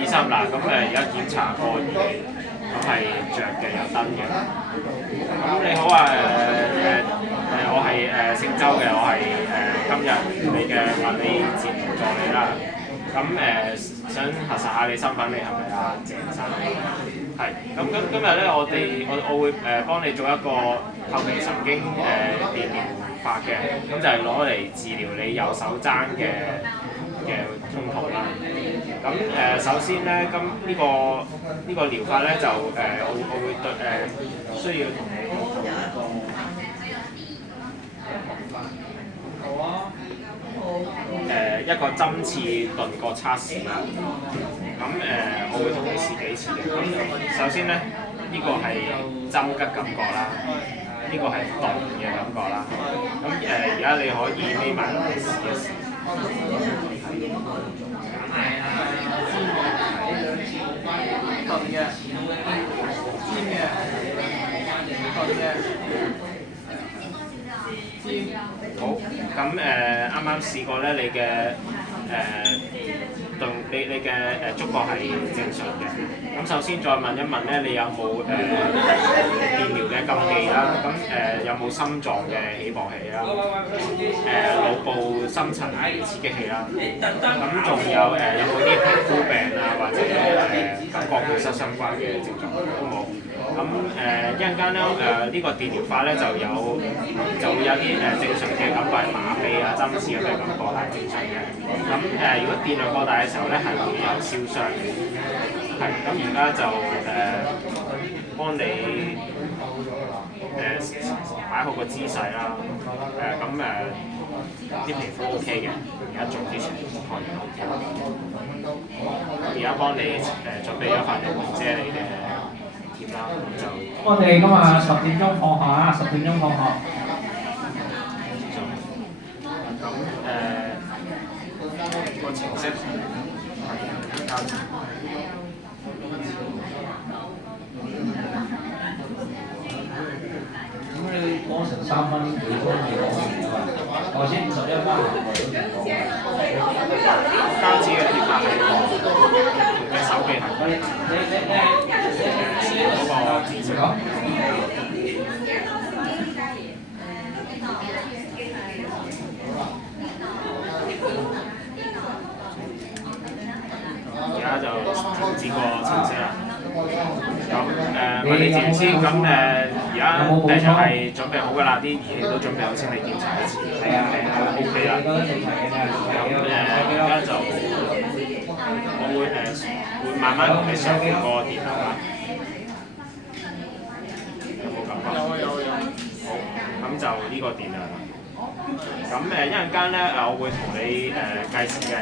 1、2、3嗱，咁而家檢查個儀器，咁係着嘅有燈嘅。咁你好啊，我係姓周嘅，我係今日你嘅物理治療助理啦。咁想核實下你身份，你係咪阿鄭生？係。咁今日咧，我會幫你做一個後皮神經電療法嘅，咁就係攞嚟治療你右手踭嘅痛啦。咁首先咧，呢個療法咧就我會需要同你做一個針刺鈍角測試啦。咁我會同你試幾次嘅。咁首先咧，呢個係針吉感覺啦，呢個係鈍嘅感覺啦。咁而家你可以眯埋落去試一試。鈍嘅，尖嘅，鈍嘅。好，咁啱啱試過咧，你嘅你嘅觸覺係正常嘅。咁首先再問一問咧，你有冇電療嘅禁忌啦？咁有冇心臟嘅起搏器啦？腦部深層刺激器啦？咁仲有冇啲皮膚病啊，或者感覺血失相關嘅症狀都冇？咁一陣間咧呢個電療法咧就會有啲正常嘅感覺係麻痹啊、針刺咁嘅感覺係正常嘅。咁如果電量過大嘅時候咧係會有燒傷嘅。係。咁而家就幫你擺好個姿勢啦。啲皮膚 OK 嘅，而家做之前確認 OK 啦。而家幫你準備咗塊護目遮你嘅貼啦，咁就。我哋今日10點鐘放學啊，10點鐘放學。咁個程式係交錢。咁你講成3分幾鐘至講完㗎嘛？頭先51分膠紙嘅貼法係嘅手臂係嗰個字式。而家就停止個程式啦。咁物理治療師，咁而家就係準備好㗎啦，啲儀器都準備好，請你檢查一次。係啊，OK 啦。咁而家就我會慢慢同你上調個電流啦。有冇感覺？有。好，咁就呢個電量啦。咁一陣間咧我會同你計時嘅。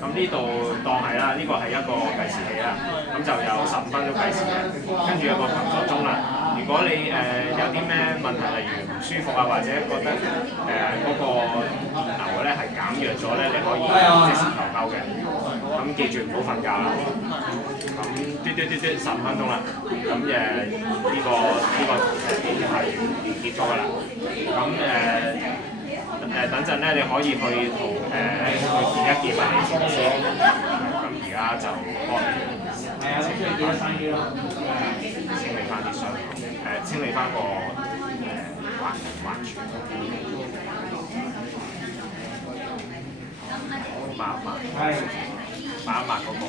咁呢度當係啦，呢個係一個計時器啦，咁就有15分鐘計時嘅，跟住有個琴數鐘啦。如果你有啲咩問題，例如唔舒服啊，或者覺得嗰個電流咧係減弱咗咧，你可以即時求救嘅。咁記住唔好瞓覺啦。咁嘟15分鐘啦。咁呢個電療係完結咗㗎啦。咁等陣咧，你可以去同去見一見物理治療師。咁而家就幫你清理翻啲傷口，清理翻個環處。抹一抹嗰個。